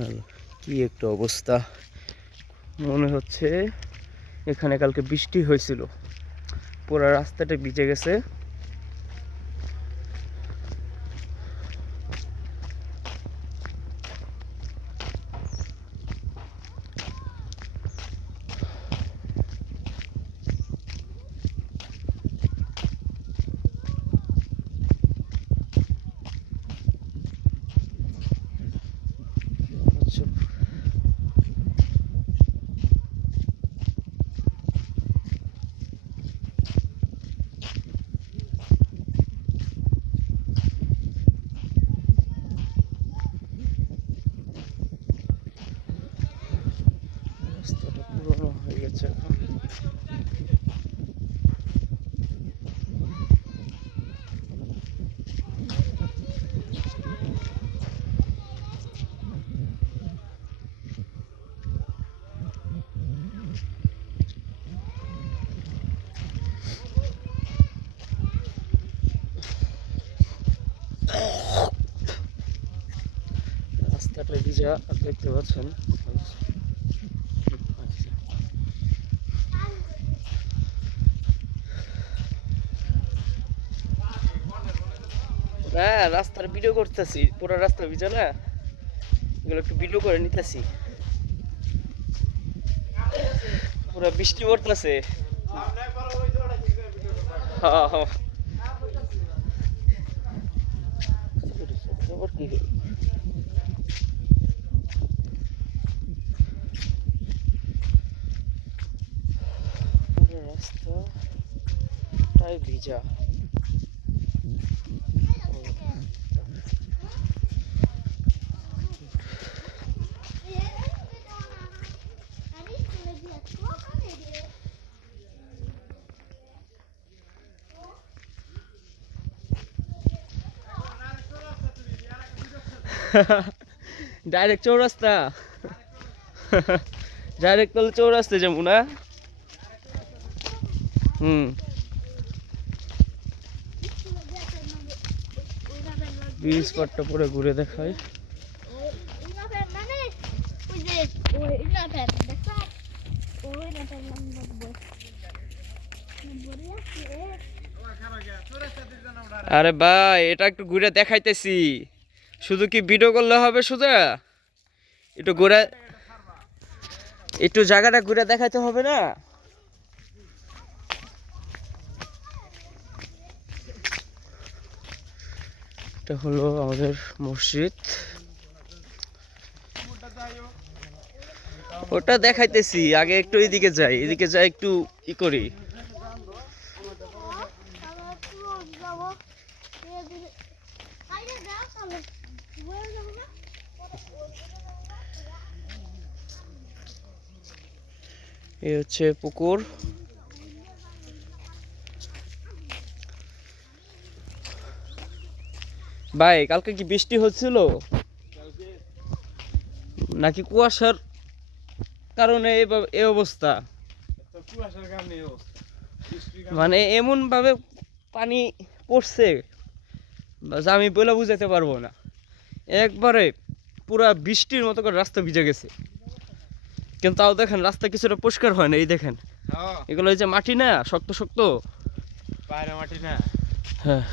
আর কি একটা অবস্থা, মনে হচ্ছে এখানে কালকে বৃষ্টি হয়েছিল, পুরো রাস্তাটা ভিজে গেছে। আচ্ছা, রাস্তাটা পুরোনো হয়ে গেছে এখন। রাস্তাটা ভিজা দেখতে পাচ্ছেন। হ্যাঁ, রাস্তার ভিডিও করতেছি, পুরো রাস্তা ভিজা না, এগুলো একটু ভিডিও করে নিতেছি। পুরো বৃষ্টি পড়তেছে। হ্যাঁ হ্যাঁ, খবর কি? পুরো রাস্তাটাই ভিজা। ডাইরেক্ট চৌরাস্তা, ডাইরেক্ট তাহলে চৌরাস্তা যাবো না? হুম, ব্রিজ পাটটা পুরো ঘুরে দেখায়। আরে ভাই, এটা একটু ঘুরে দেখাইতেছি, শুধু কি ভিডিও করলে হবে? সোজা একটু ঘুরে, একটু জায়গাটা ঘুরে দেখাইতে হবে না? এটা হলো আমাদের মসজিদ, ওটা দেখাইতেছি। আগে একটু এদিকে যাই, এদিকে যাই একটু ই করি। এই হচ্ছে পুকুর। ভাই, কালকে কি বৃষ্টি হচ্ছিল নাকি কুয়াশার কারণে এই অবস্থা? মানে এমন ভাবে পানি পড়ছে যা আমি বলে বুঝাতে পারবো না। একবারে পুরা বৃষ্টির মতো করে রাস্তা ভিজে গেছে, কিন্তু তাও দেখেন রাস্তা কিছুটা পরিষ্কার হয় না। এই দেখেন, এগুলো এই যে মাটি না, শক্ত শক্ত মাটি না। হ্যাঁ,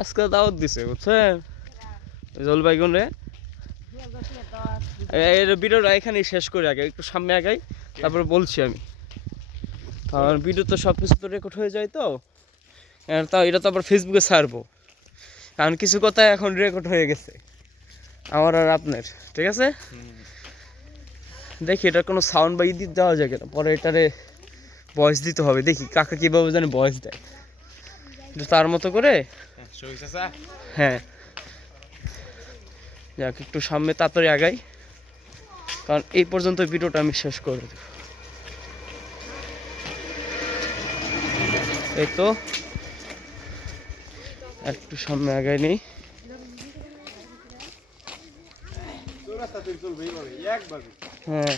আজকে দাওয়াত দিছে বুঝছেন জলপাইগুড়ে। এর ভিডিওটা এখানেই শেষ করে আগে একটু সামনে আগাই, তারপরে বলছি আমি। আর ভিডিও তো সব কিছু তো রেকর্ড হয়ে যায়, তো তাও এটা তো আবার ফেসবুকে ছাড়বো, কারণ কিছু কথা এখন রেকর্ড হয়ে গেছে আমার আর আপনার। ঠিক আছে, দেখি এটার কোনো সাউন্ড বা ইডিট দেওয়া যায় কিনা, পরে এটারে ভয়েস দিতে হবে। দেখি কাকা কীভাবে জানি ভয়েস দেয়, তার মতো করে। হ্যাঁ, যাক একটু সামনে তাড়াতাড়ি আগাই, কারণ এই পর্যন্ত ভিডিওটা আমি শেষ করে দেব। এই তো একটু সামনে আগাই নেই। হ্যাঁ।